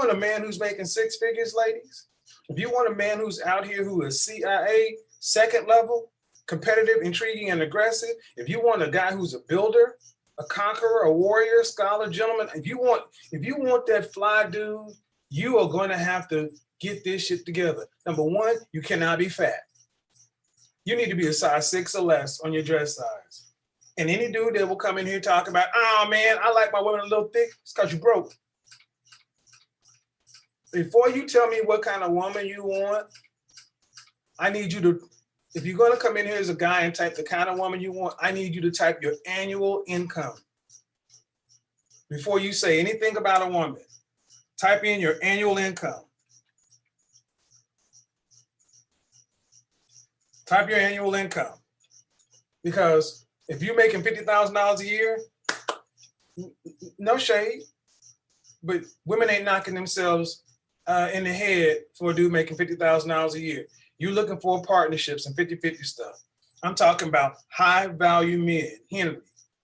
want a man who's making six figures, ladies, if you want a man who's out here who is CIA second level, competitive, intriguing, and aggressive, if you want a guy who's a builder, a conqueror, a warrior, scholar, gentleman, if you want that fly dude, you are going to have to get this shit together. Number one, you cannot be fat. You need to be a size 6 or less on your dress size. And any dude that will come in here talking about, oh man, I like my women a little thick, it's because you broke. Before you tell me what kind of woman you want, I need you to, if you're going to come in here as a guy and type the kind of woman you want, I need you to type your annual income. Before you say anything about a woman, type in your annual income. Type your annual income. Because if you're making $50,000 a year, no shade, but women ain't knocking themselves in the head for a dude making $50,000 a year. You're looking for partnerships and 50-50 stuff. I'm talking about high value men, Henry,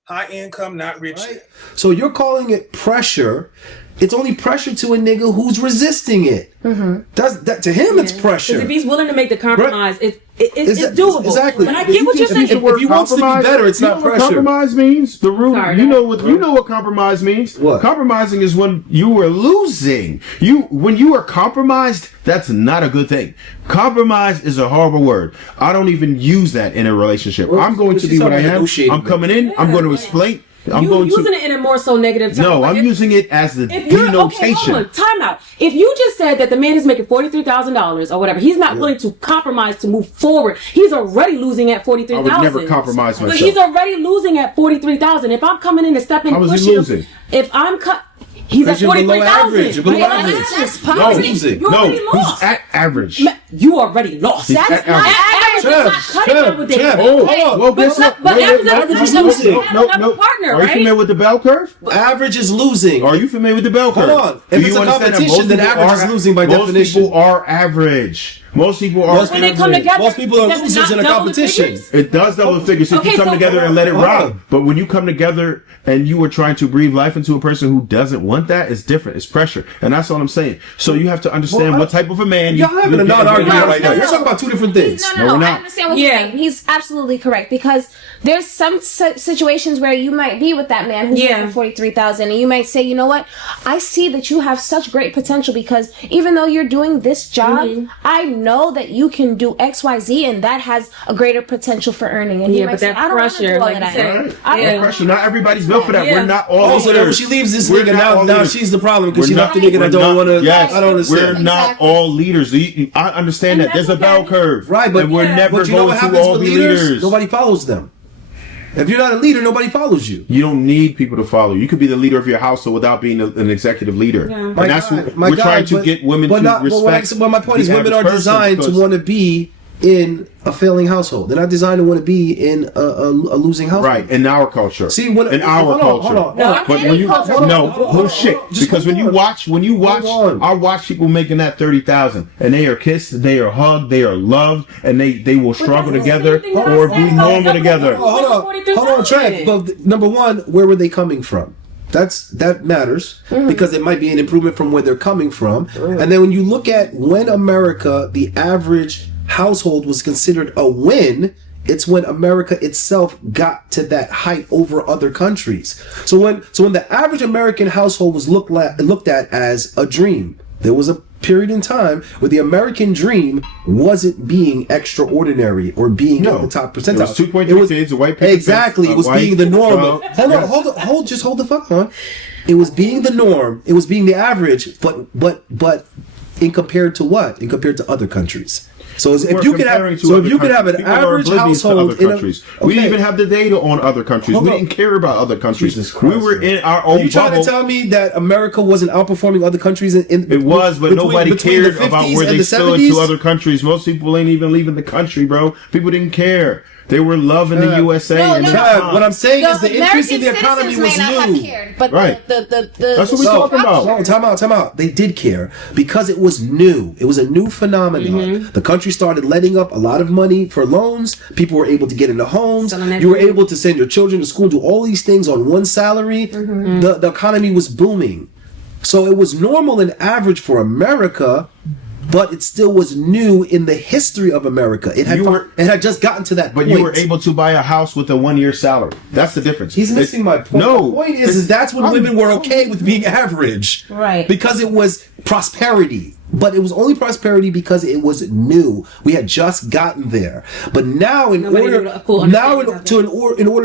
high income, not rich. Right. So you're calling it pressure. It's only pressure to a nigga who's resisting it. Mm-hmm. That's that to him. It's pressure. If he's willing to make the compromise, it's doable. Exactly. But I get what you're saying. If he wants to be better, it's not pressure. Compromise means the root. Sorry, you know what compromise means. What? Compromising is when you are losing. When you are compromised, that's not a good thing. Compromise is a horrible word. I don't even use that in a relationship. Well, I'm going to be what I am. I'm coming in. I'm going to explain. You're using it in a more so negative term. No, I'm using it as the denotation. Okay, hold on. Time out. If you just said that the man is making $43,000 or whatever, he's not willing to compromise to move forward. He's already losing at $43,000. I would never compromise myself. But he's already losing at $43,000. If I'm coming in to step in and push him, if I'm he's at 43,000. You're below average. That's poverty. You're already lost. He's at average. You already lost. He's That's at not average. average. It's not cutting everything. But average is losing. Partner, Are you familiar with the bell curve? Average is losing. Are you familiar with the bell curve? Hold on. If it's a competition, then average is losing by definition. Most people are average. Most people are when they come together, most people are losers in a competition. It does double figures if you come together and let it rock. But when you come together and you are trying to breathe life into a person who doesn't want that, it's different. It's pressure. And that's all I'm saying. So you have to understand what type of a man y'all having a non-argument right now. You're talking about two different things. No, I understand what you're saying. He's absolutely correct, because there's some situations where you might be with that man who's making $43,000 and you might say, you know what? I see that you have such great potential, because even though you're doing this job, I know that you can do X, Y, Z, and that has a greater potential for earning. And but that pressure, like you said, pressure. Not everybody's built for that. We're not all so when she leaves this nigga, now she's the problem, because she left the nigga that don't want to. Yes, I don't understand. We're not all leaders. I understand that. There's a bell curve. Right, but we're never going to all be leaders. Nobody follows them. If you're not a leader, nobody follows you. You don't need people to follow you. You could be the leader of your household without being an executive leader. Yeah. And that's what we're trying to get women to respect. But my point is, women are designed to want to be in a failing household. They're not designed to want to be in a losing household. Right, in our culture. See, when in our culture. Hold on. But when you bullshit. Because when you watch, I watch people making that 30,000, and they are kissed, they are hugged, they are loved, and they will struggle together or be normal together. Hold on, Trent. But number one, where were they coming from? That matters, because it might be an improvement from where they're coming from. And then when you look at when America, the average household was considered a win, it's when America itself got to that height over other countries. So when the average American household was looked at as a dream, there was a period in time where the American dream wasn't being extraordinary or being at the top percentile. It was 2.3 kids, a white picket exactly. It was being the norm. Just hold the fuck on. It was being the norm. It was being the average, but in compared to what? In compared to other countries. So if you could have an average household in countries, we didn't even have the data on other countries. We didn't care about other countries. We were in our own bubble. Are you trying to tell me that America wasn't outperforming other countries? It was, but nobody cared about where they stood to other countries. Most people ain't even leaving the country, bro. People didn't care. They were loving the USA. What I'm saying is the increase in the economy was new. But right. That's what we're talking about. Time out. They did care because it was new. It was a new phenomenon. The country started letting up a lot of money for loans. People were able to get into homes. You were able to send your children to school, do all these things on one salary. The economy was booming. So it was normal and average for America, but it still was new in the history of America. It had just gotten to that point. But you were able to buy a house with a 1-year salary. That's the difference. He's missing my point. No. The point is that's when women were okay with being average. Right. Because it was prosperity. But it was only prosperity because it was new. We had just gotten there. But now, in order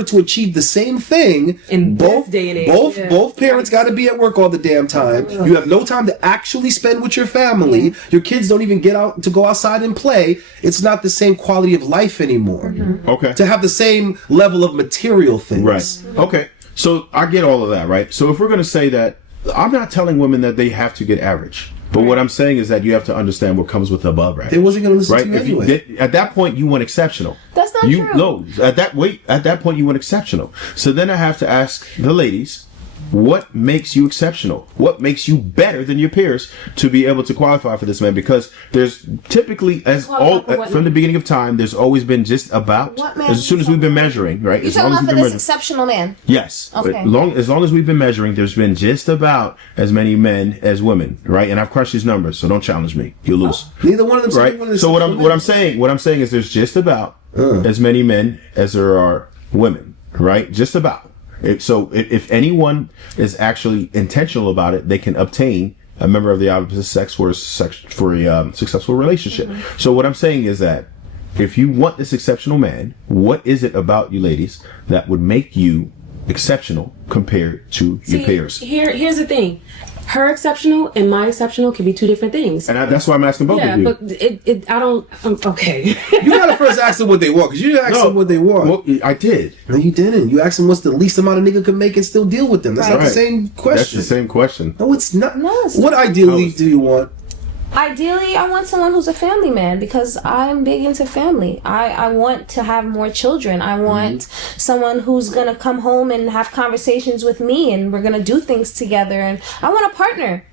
to achieve the same thing, in both this day and age, both parents got to be at work all the damn time. You have no time to actually spend with your family. Your kids don't even get out to go outside and play. It's not the same quality of life anymore. Okay. To have the same level of material things. Right. Okay. So I get all of that, right? So if we're going to say that, I'm not telling women that they have to get average. But what I'm saying is that you have to understand what comes with above average. They wasn't going to listen to you anyway. At that point, you want exceptional. That's not true. No, at that point, you want exceptional. So then I have to ask the ladies, what makes you exceptional? What makes you better than your peers to be able to qualify for this man? Because there's typically, from the beginning of time, there's always been just about, as soon as we've been measuring, right? You're talking about for this exceptional man? Yes. Okay. As long as we've been measuring, there's been just about as many men as women, right? And I've crunched these numbers, so don't challenge me. You'll lose. Neither one of them. Right? So what I'm saying is there's just about as many men as there are women, right? Just about. If anyone is actually intentional about it, they can obtain a member of the opposite sex for a successful relationship. So what I'm saying is that if you want this exceptional man, what is it about you ladies that would make you exceptional compared to your peers? Here's the thing. Her exceptional and my exceptional can be two different things. And that's why I'm asking both of you. Yeah, but I don't. Okay. You gotta first ask them what they want, because you didn't ask them what they want. Well, I did. No, you didn't. You asked them what's the least amount a nigga could make and still deal with them. That's not the same question. That's the same question. No, it's not. No, it's what ideally do you want? Ideally, I want someone who's a family man because I'm big into family. I want to have more children. I want someone who's going to come home and have conversations with me and we're going to do things together. And I want a partner.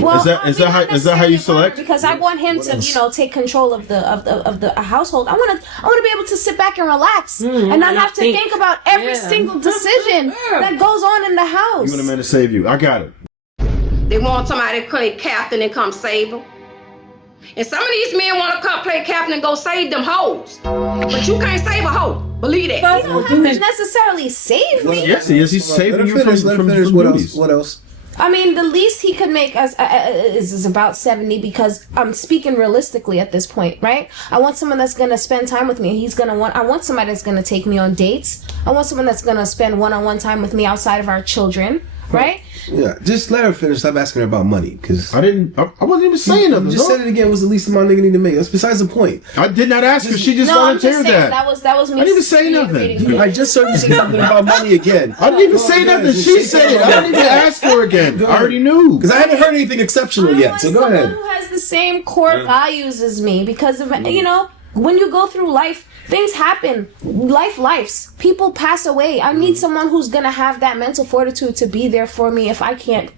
Well, is that how you select? Because I want him to, take control of the household. I want to be able to sit back and relax and not have to think about every single decision that goes on in the house. You want a man to save you. I got it. They want somebody to play captain and come save them. And some of these men want to come play captain and go save them hoes. But you can't save a hoe. Believe that. He don't have to necessarily save me. Yes, he is. He's saving you from duties. What else? I mean, the least he could make is about 70 because I'm speaking realistically at this point, right? I want someone that's going to spend time with me. I want somebody that's going to take me on dates. I want someone that's going to spend one-on-one time with me outside of our children, right? Yeah, just let her finish. Stop asking her about money, because I wasn't even saying nothing. Just said it again. Was the least amount nigga need to make? That's besides the point. I did not ask her. She just volunteered that. That was me. I didn't even say nothing. I just heard you say something about money again. I didn't even say nothing. She said it. I didn't even ask her again. I already knew because I hadn't heard anything exceptional yet. So go ahead. Someone who has the same core values as me, because of when you go through life, things happen. Lives. People pass away. I need someone who's gonna have that mental fortitude to be there for me if I can't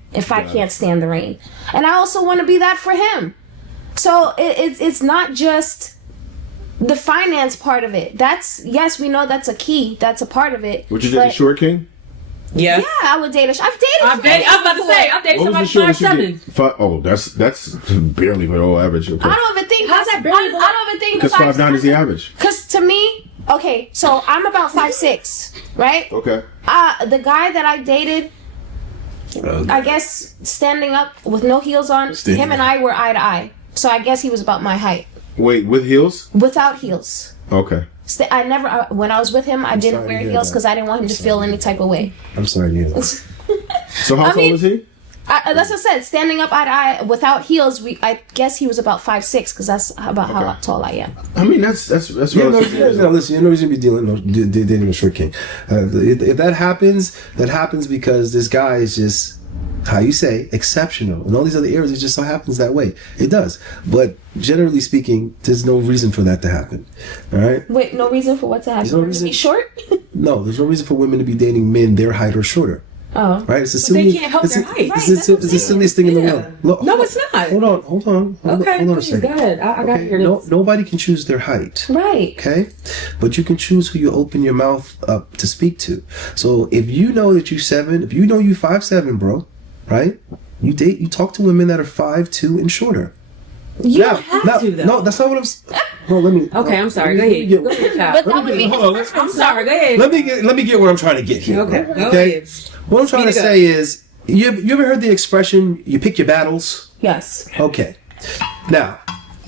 stand the rain. And I also want to be that for him. So it's not just the finance part of it. Yes, we know that's a key. That's a part of it. Would you date a short king? Yes. Yeah, I would date I've dated I've dated somebody 5'7". Oh, that's barely below average. Okay. I don't even think how's that barely below? I don't even think because 5'9" is the average. Because to me, okay, so I'm about 5'6", right? Okay. The guy that I dated, I guess standing up with no heels on, him and I were eye to eye. So I guess he was about my height. Wait, with heels? Without heels. Okay. I never, when I was with him, I didn't wear heels because I didn't want him to feel any type of way. I'm sorry to hear that. So how tall was he? That's what I said. Standing up eye to eye without heels, I guess he was about 5'6", because that's about how tall I am. I mean, that's no, listen, you're no reason to be dating a short king. If that happens because this guy is just, how you say, exceptional. In all these other areas, it just so happens that way. It does. But generally speaking, there's no reason for that to happen. All right? Wait, no reason for what to happen? To be short? No, there's no reason for women to be dating men their height or shorter. Oh. Right? It's a silly, they can't help their height. It's the silliest thing in the world. Look, no, it's not. Hold on a second. Go ahead. I got to hear this. Nobody can choose their height. Right. Okay? But you can choose who you open your mouth up to speak to. So if you know that you're 7, if you know you're 5'7", bro, right? You talk to women that are 5'2" and shorter. You don't have to, though. No, that's not what I'm. Well, let me. Okay, I'm sorry. Go ahead. Go ahead, I'm sorry. Go ahead. Let me get what I'm trying to get here. Okay. Go ahead. What I'm trying to say is, you ever heard the expression, you pick your battles? Yes. Okay. Now,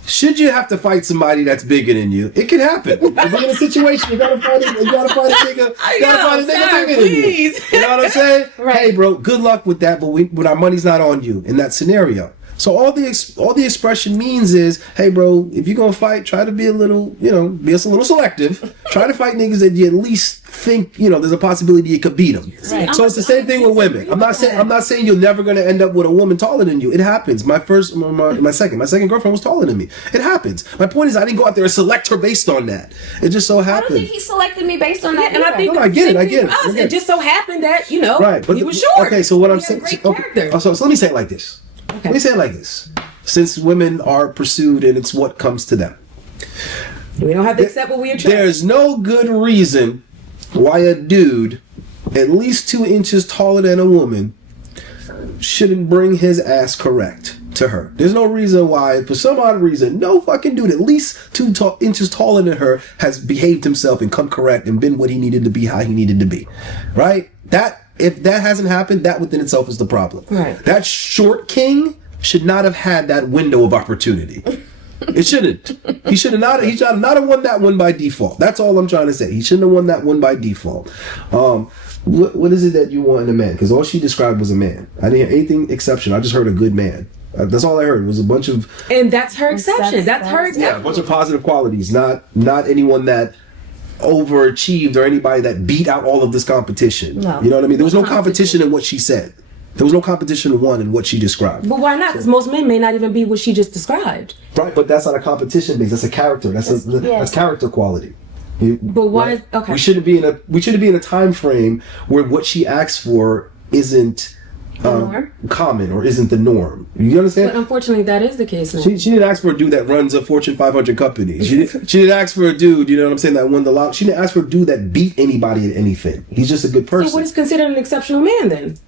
should you have to fight somebody that's bigger than you, it can happen. You're in a situation, you gotta fight a nigga, bigger than you. You know what I'm saying? Right. Hey, bro, good luck with that, but our money's not on you in that scenario. So all the expression means is, hey, bro, if you're gonna fight, try to be a little, be a little selective. Try to fight niggas that you at least think, there's a possibility you could beat them. Right. So it's the same thing with women. I'm not saying you're never gonna end up with a woman taller than you. It happens. My second girlfriend was taller than me. It happens. My point is, I didn't go out there and select her based on that. It just so happened. I don't think he selected me based on that. And I think I get it. It just so happened that right, but he was short. Okay, so what I'm saying. So let me say it like this. Okay. Let me say it like this. Since women are pursued and it's what comes to them. We don't have to accept what we attract. There's no good reason why a dude at least 2 inches taller than a woman shouldn't bring his ass correct to her. There's no reason why, for some odd reason, no fucking dude at least 2 inches taller than her has behaved himself and come correct and been what he needed to be, how he needed to be. Right? If that hasn't happened, that within itself is the problem. Right. That short king should not have had that window of opportunity. It shouldn't. He should not have won that one by default. That's all I'm trying to say. He shouldn't have won that one by default. What is it that you want in a man? Because all she described was a man. I didn't hear anything exceptional. I just heard a good man. That's all I heard. It was a bunch of... And that's her exception. That's her exception. Yeah, a bunch of positive qualities. Not anyone that overachieved or anybody that beat out all of this competition. No. You know what I mean? There was no competition in what she said. There was no competition won in what she described. But why not? Because most men may not even be what she just described. Right, but that's not a competition base. That's a character. That's character quality. But why? Okay. We shouldn't be in a time frame where what she asks for isn't common or isn't the norm. You understand? But unfortunately, that is the case now. She didn't ask for a dude that runs a Fortune 500 company. She didn't ask for a dude, you know what I'm saying, that won the lot. She didn't ask for a dude that beat anybody at anything. He's just a good person. So what is considered an exceptional man then?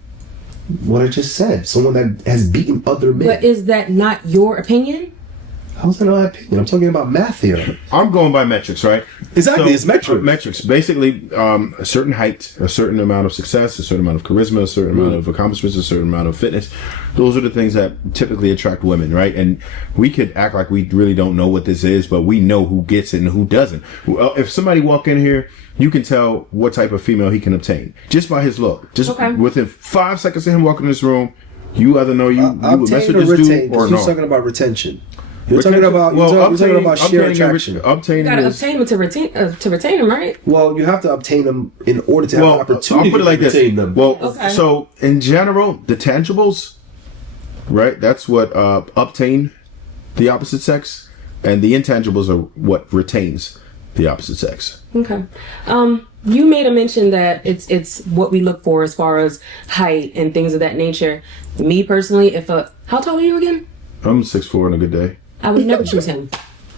What I just said. Someone that has beaten other men. But is that not your opinion? How's that not my opinion? I'm talking about math here. I'm going by metrics, right? Exactly, so, it's metrics. Metrics. Basically, a certain height, a certain amount of success, a certain amount of charisma, a certain amount of accomplishments, a certain amount of fitness. Those are the things that typically attract women, right? And we could act like we really don't know what this is, but we know who gets it and who doesn't. Well, if somebody walk in here, you can tell what type of female he can obtain just by his look. Just within 5 seconds of him walking in this room, you either know you would mess with this dude or no. You're talking about retention. You're talking about sheer attraction. You gotta obtain them to retain them, right? Well, you have to obtain them in order to have an opportunity I'll put it like to retain them. Well, so in general, the tangibles, right? That's what obtain the opposite sex, and the intangibles are what retains the opposite sex. Okay. You made a mention that it's what we look for as far as height and things of that nature. Me personally, how tall are you again? I'm 6'4" on a good day. I would never choose him.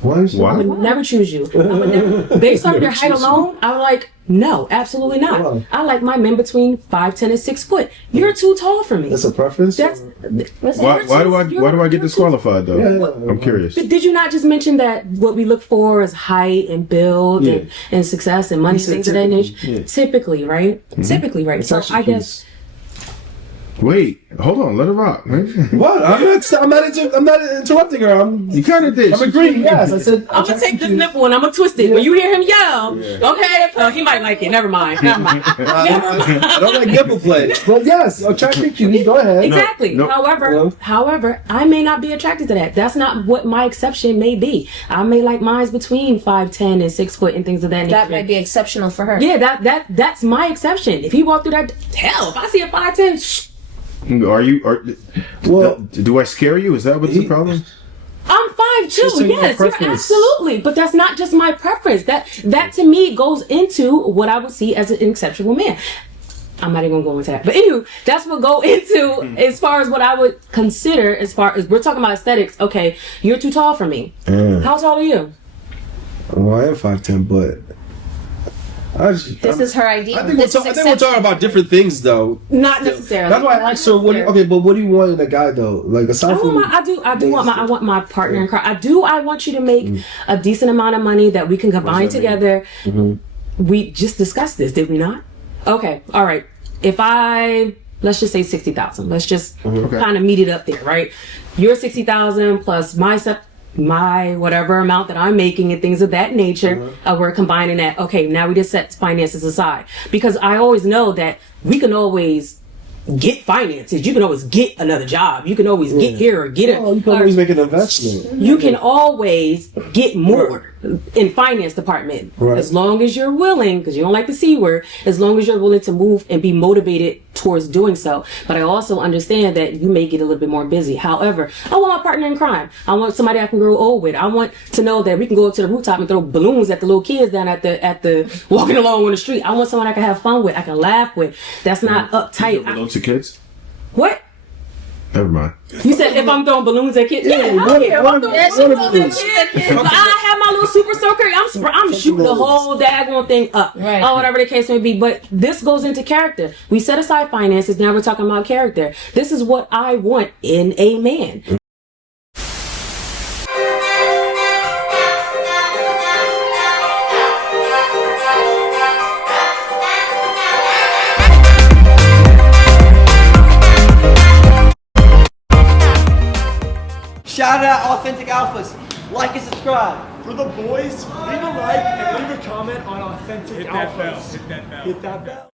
Why? I would never choose you. I would never, based on your height alone, I would like, no, absolutely not. Why? I like my men between 5'10" and 6 foot. You're too tall for me. That's a preference? Why do I get disqualified though? Yeah. I'm curious. Did you not just mention that what we look for is height and build and success and money, things of that nature? Yeah. Typically, right? Mm-hmm. Typically, right? So I guess. Wait, hold on, let her rock, man. What? I'm not interrupting her. You kind of did. I'm agreeing. Yes, I said. I'm gonna take this nipple and I'm gonna twist it. Yeah. When you hear him yell, okay, he might like it. Never mind. I don't like nipple play. Well, yes, attracting cuties. Go ahead. Exactly. No. However, I may not be attracted to that. That's not what my exception may be. I may like mine's between 5'10" and 6 foot and things of that nature. That might be exceptional for her. Yeah, that's my exception. If he walked through that, hell, if I see a 5'10". Do I scare you? Is that what's the problem? I'm 5'2". Yes, you're absolutely. But that's not just my preference. That to me goes into what I would see as an exceptional man. I'm not even gonna go into that. But anyway, that's what go into as far as what I would consider as far as we're talking about aesthetics. Okay, you're too tall for me. How tall are you? Well, I am 5'10", but This is her idea. I think we're talking about different things, though. Not necessarily. That's why I asked her. Okay, but what do you want in a guy, though? Like aside from, I want my partner in crime. I want you to make a decent amount of money that we can combine together. We just discussed this, did we not? Okay, all right. Let's just say 60,000. Let's just kind of meet it up there, right? You're 60,000 plus my whatever amount that I'm making and things of that nature. We're combining that. Okay, now we just set finances aside, because I always know that we can always get finances. You can always get another job. You can always get here or get it. You can always make an investment. You can always get more in finance department, as long as you're willing, because you don't like the C word, as long as you're willing to move and be motivated towards doing so. But I also understand that you may get a little bit more busy. However, I want my partner in crime. I want somebody I can grow old with. I want to know that we can go up to the rooftop and throw balloons at the little kids down at the walking along on the street. I want someone I can have fun with, I can laugh with. That's not uptight. Balloons to kids? What? Never mind. You said if I'm throwing balloons at kids? Yeah, I don't care. I'm throwing balloons at kids. I have my little super soaker. I'm shooting the whole daggone thing up. Right. Or whatever the case may be. But this goes into character. We set aside finances. Now we're talking about character. This is what I want in a man. Shout out Authentic Alphas. Like and subscribe. For the boys, leave a like and leave a comment on Authentic Alphas. Hit that bell.